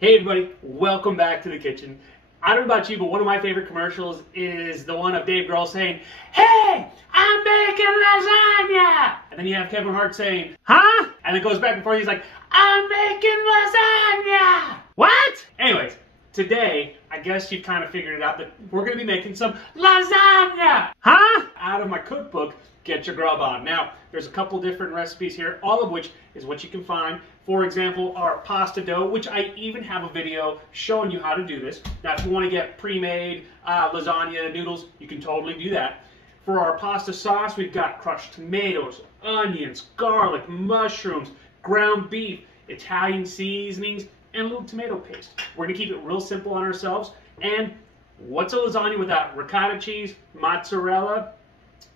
Hey everybody, welcome back to the kitchen. I don't know about you, but one of my favorite commercials is the one of Dave Grohl saying, "Hey, I'm making lasagna!" And then you have Kevin Hart saying, "Huh?" And it goes back and forth, he's like, "I'm making lasagna!" What? Anyways, today, I guess you've kind of figured it out that we're going to be making some lasagna! Huh? Out of my cookbook, Get Your Grub On. Now, there's a couple different recipes here, all of which is what you can find. For example, our pasta dough, which I even have a video showing you how to do this. Now, if you want to get pre-made lasagna noodles, you can totally do that. For our pasta sauce, we've got crushed tomatoes, onions, garlic, mushrooms, ground beef, Italian seasonings, and a little tomato paste. We're going to keep it real simple on ourselves. And what's a lasagna without ricotta cheese, mozzarella?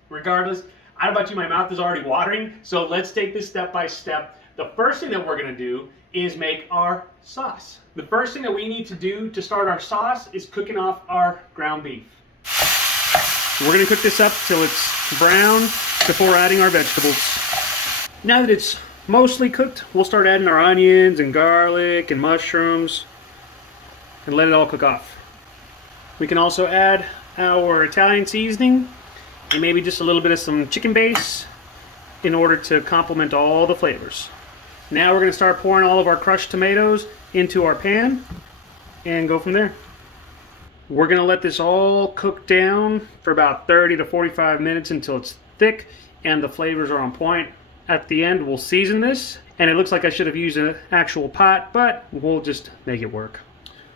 Regardless, I don't know about you, my mouth is already watering, so let's take this step by step. The first thing that we're going to do is make our sauce. The first thing that we need to do to start our sauce is cooking off our ground beef. We're going to cook this up till it's brown before adding our vegetables. Now that it's mostly cooked, we'll start adding our onions and garlic and mushrooms and let it all cook off. We can also add our Italian seasoning and maybe just a little bit of some chicken base in order to complement all the flavors. Now we're going to start pouring all of our crushed tomatoes into our pan and go from there. We're going to let this all cook down for about 30 to 45 minutes until it's thick and the flavors are on point. At the end, we'll season this, and it looks like I should have used an actual pot, but we'll just make it work.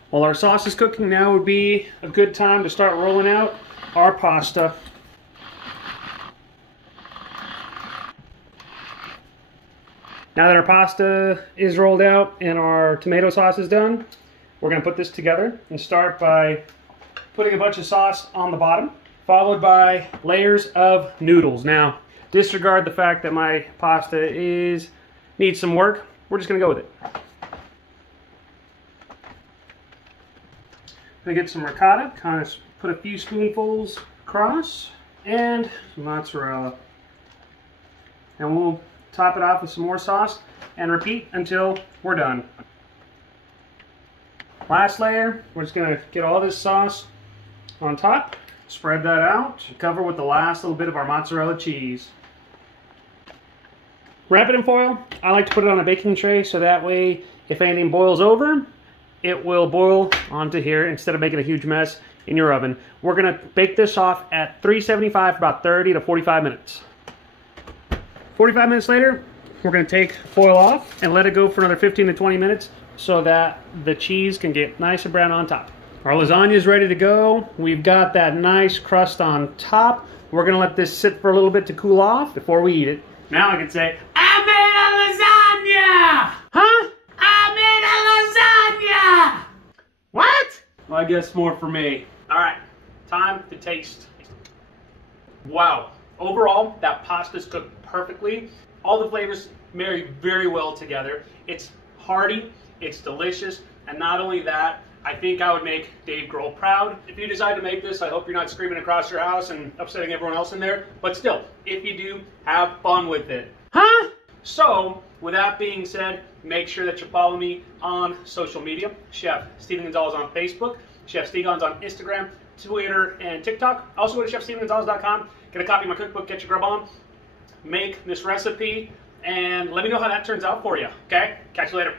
While our sauce is cooking, now would be a good time to start rolling out our pasta. Now that our pasta is rolled out and our tomato sauce is done, we're going to put this together and start by putting a bunch of sauce on the bottom, followed by layers of noodles. Now, disregard the fact that my pasta needs some work. We're just going to go with it. I'm going to get some ricotta, kind of put a few spoonfuls across, and some mozzarella. And we'll top it off with some more sauce and repeat until we're done. Last layer, we're just going to get all this sauce on top, spread that out, cover with the last little bit of our mozzarella cheese. Wrap it in foil. I like to put it on a baking tray so that way if anything boils over, it will boil onto here instead of making a huge mess in your oven. We're going to bake this off at 375 for about 30 to 45 minutes. 45 minutes later, we're going to take foil off and let it go for another 15 to 20 minutes so that the cheese can get nice and brown on top. Our lasagna is ready to go. We've got that nice crust on top. We're going to let this sit for a little bit to cool off before we eat it. Now I can say, I made a lasagna! Huh? I made a lasagna! What? Well, I guess more for me. All right, time to taste. Wow. Overall, that pasta's cooked perfectly. All the flavors marry very well together. It's hearty, it's delicious, and not only that, I think I would make Dave Grohl proud. If you decide to make this, I hope you're not screaming across your house and upsetting everyone else in there. But still, if you do, have fun with it. Huh? So, with that being said, make sure that you follow me on social media. Chef Steven Gonzalez on Facebook, Chef Stegon's on Instagram, Twitter, and TikTok. Also go to chefstevengonzalez.com, get a copy of my cookbook, Get Your Grub On, make this recipe, and let me know how that turns out for you, okay? Catch you later.